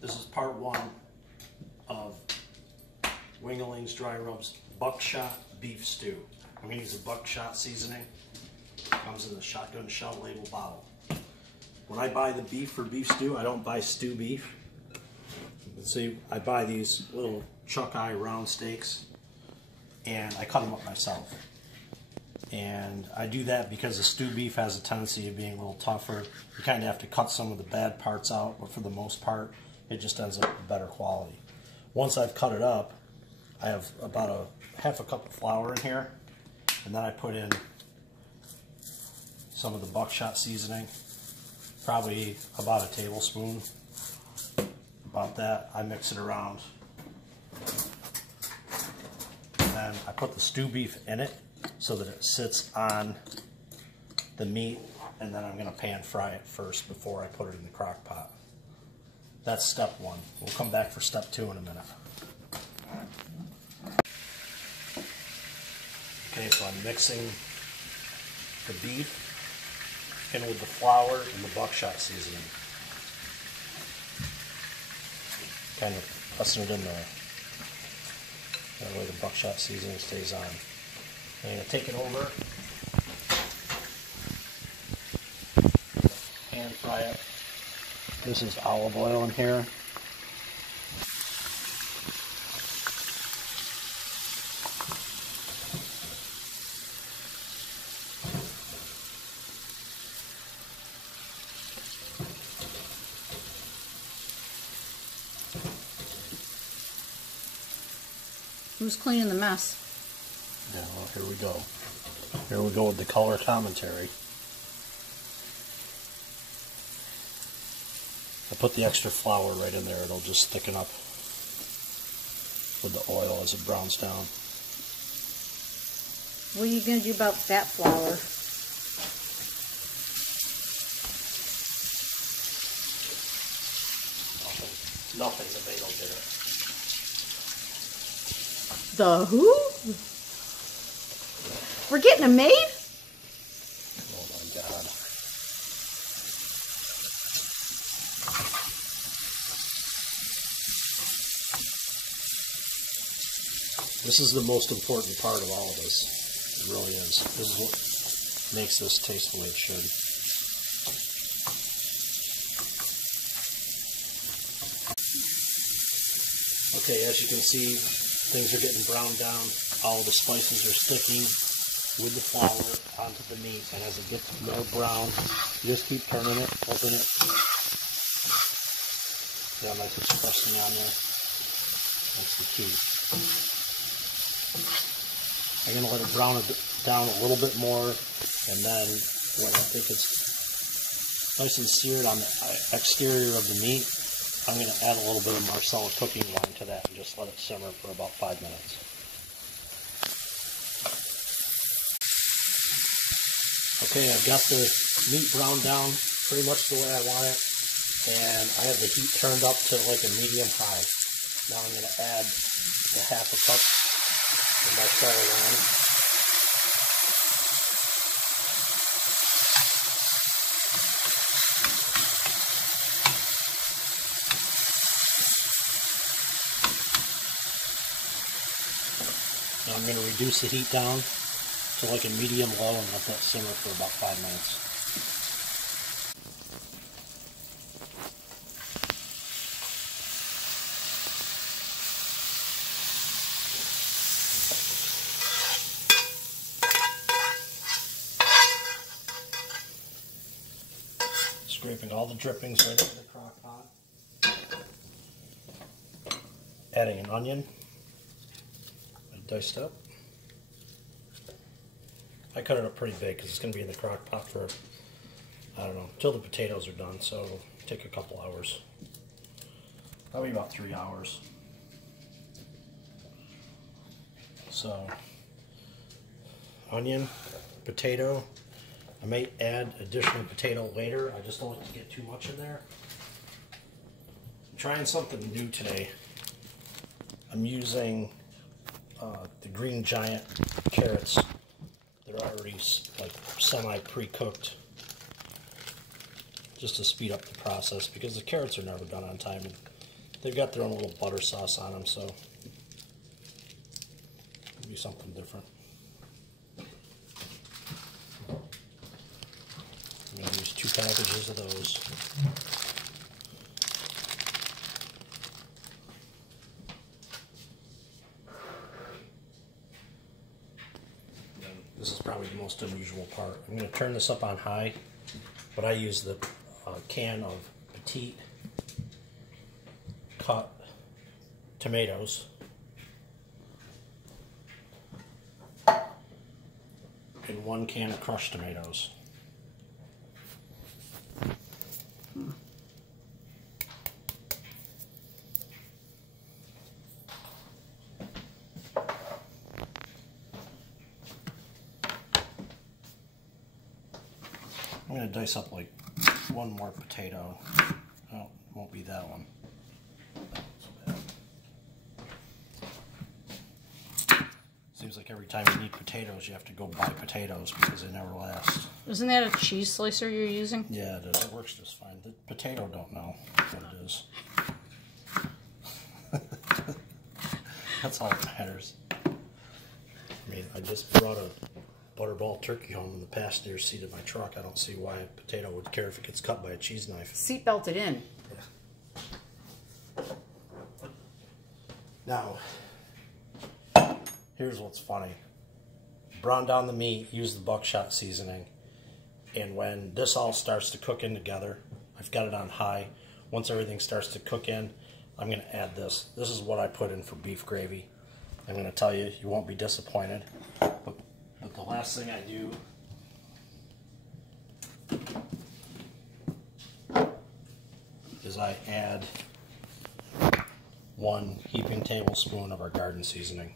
This is part one of Wing-A-Lings Dry Rubs Buckshot Beef Stew. I'm going to use a buckshot seasoning. It comes in the shotgun shell label bottle. When I buy the beef for beef stew, I don't buy stew beef. You can see I buy these little chuck-eye round steaks and I cut them up myself. And I do that because the stew beef has a tendency of being a little tougher. You kind of have to cut some of the bad parts out, but for the most part, it just ends up with better quality. Once I've cut it up, I have about a half a cup of flour in here, and then I put in some of the buckshot seasoning, probably about a tablespoon, about that. I mix it around, and then I put the stew beef in it so that it sits on the meat, and then I'm going to pan fry it first before I put it in the crock pot. That's step one. We'll come back for step two in a minute. Okay, so I'm mixing the beef in with the flour and the buckshot seasoning. Kind of pressing it in there. That way the buckshot seasoning stays on. I'm going to take it over, pan fry it. This is olive oil in here. Who's cleaning the mess? Yeah, well, here we go. Here we go with the color commentary. I put the extra flour right in there. It'll just thicken up with the oil as it browns down. What are you going to do about that flour? Nothing. The bagel did it. The who? We're getting a maid? Oh my God. This is the most important part of all of this. It really is. This is what makes this taste the way it should. Okay, as you can see, things are getting browned down. All the spices are sticking with the flour onto the meat, and as it gets more brown, you just keep turning it, open it. Yeah, like it's pressing on there. That's the key. I'm going to let it brown it down a little bit more, and then when I think it's nice and seared on the exterior of the meat, I'm going to add a little bit of Marcella cooking wine to that and just let it simmer for about 5 minutes. Okay, I've got the meat browned down pretty much the way I want it, and I have the heat turned up to like a medium high. Now I'm going to add the half a cup of Marcella wine. Now I'm going to reduce the heat down to like a medium low and let that simmer for about 5 minutes. Scraping all the drippings right into the crock pot. Adding an onion, diced up. I cut it up pretty big because it's going to be in the crock pot for, I don't know, until the potatoes are done, so it'll take a couple hours. Probably about 3 hours. So, onion, potato. I may add additional potato later. I just don't like to get too much in there. I'm trying something new today. I'm using the green giant carrots. They're already like semi pre-cooked, just to speed up the process because the carrots are never done on time. And They've got their own little butter sauce on them, so it'll be something different. I'm going to use 2 packages of those. This is probably the most unusual part. I'm going to turn this up on high, but I use the can of petite cut tomatoes and 1 can of crushed tomatoes. I'm going to dice up like 1 more potato. Oh, it won't be that one. Seems like every time you need potatoes, you have to go buy potatoes because they never last. Isn't that a cheese slicer you're using? Yeah, it is. It works just fine. The potato don't know what it is. That's all that matters. I mean, I just brought a butterball turkey home in the passenger seat of my truck. I don't see why a potato would care if it gets cut by a cheese knife. Seat belted in. Yeah. Now, here's what's funny. Brown down the meat, use the buckshot seasoning, and when this all starts to cook in together, I've got it on high. Once everything starts to cook in, I'm going to add this. This is what I put in for beef gravy. I'm going to tell you, you won't be disappointed. But the last thing I do is I add 1 heaping tablespoon of our garden seasoning.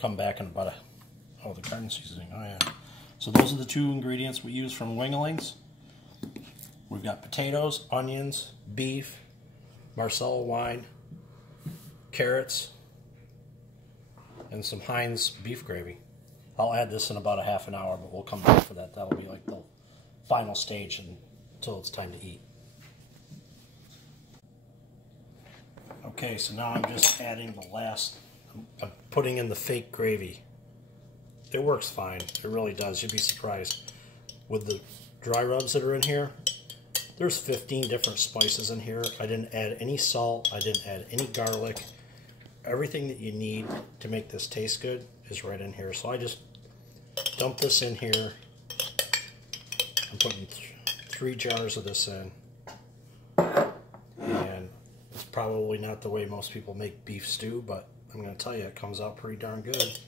Come back in about the garden seasoning, oh yeah. So those are the 2 ingredients we use from Wing-A-Lings. We've got potatoes, onions, beef, Marsala wine, carrots, and some Heinz beef gravy. I'll add this in about a half an hour, but we'll come back for that. That'll be like the final stage until it's time to eat. Okay, so now I'm just adding the last, I'm putting in the fake gravy. It works fine, it really does. You'd be surprised. With the dry rubs that are in here, there's 15 different spices in here. I didn't add any salt, I didn't add any garlic. Everything that you need to make this taste good is right in here. So I just dump this in here. I'm putting 3 jars of this in. And it's probably not the way most people make beef stew, but I'm going to tell you, it comes out pretty darn good.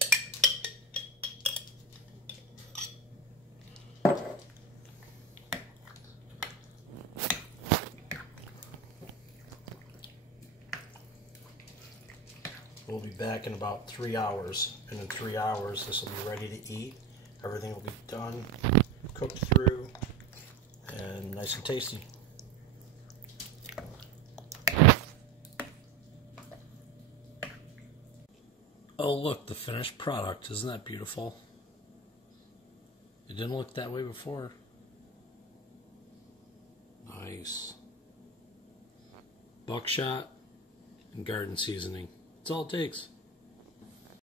We'll be back in about 3 hours, and in 3 hours this will be ready to eat. Everything will be done, cooked through, and nice and tasty. Oh look, the finished product. Isn't that beautiful? It didn't look that way before. Nice. Buckshot and garden seasoning. That's all it takes.